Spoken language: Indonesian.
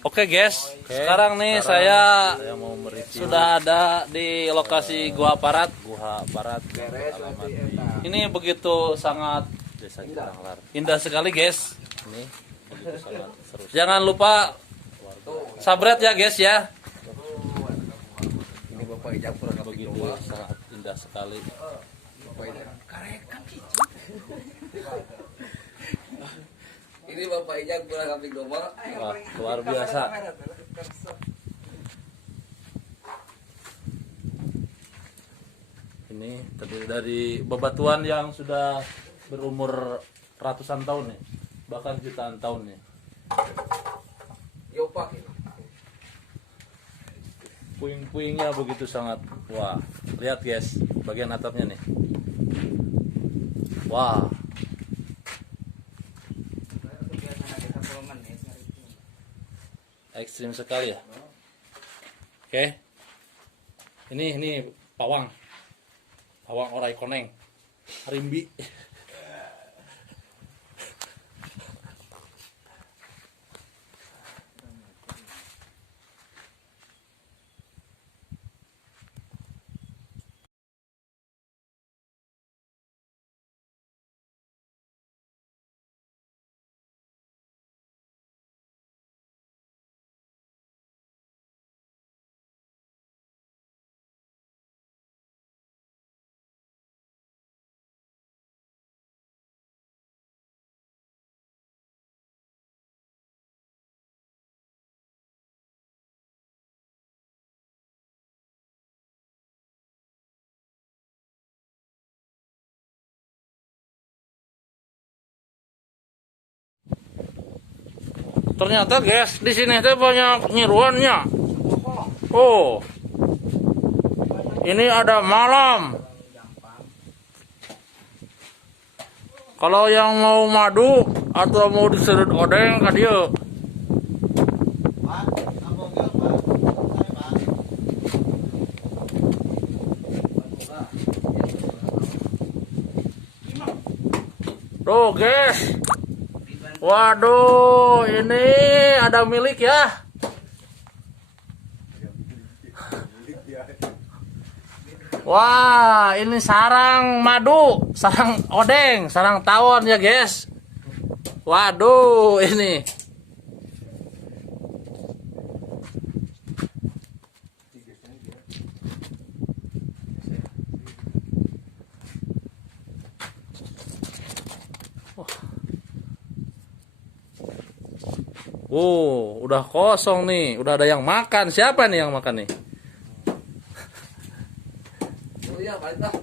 Oke guys, sekarang nih saya mau sudah ada di lokasi Gua Parat. Ini begitu sangat indah sekali guys. Ini sangat seru. Jangan lupa subscribe ya guys ya. Ini Bapak Ijak Begitu sangat indah sekali. Ini Bapak Ijak pulang kambing domba. Wah, luar biasa. Ini terdiri dari bebatuan yang sudah berumur ratusan tahun nih, bahkan jutaan tahun nih. Yo Pak. Puing-puingnya begitu sangat, wah, lihat guys, bagian atapnya nih. Wah. Ekstrim sekali ya. Oke. Ini pawang orai koneng. Rimbi. Ternyata guys, di sini tuh banyak nyiruannya. Oh. Ini ada malam. Kalau yang mau madu atau mau diserut odeng ka dieu. Tuh guys. Waduh, ini ada milik ya. Wah, ini sarang madu, sarang odeng, sarang tawon ya guys. Waduh, ini. Udah kosong nih, udah ada yang makan. Siapa nih yang makan nih? Oh iya, balik lah.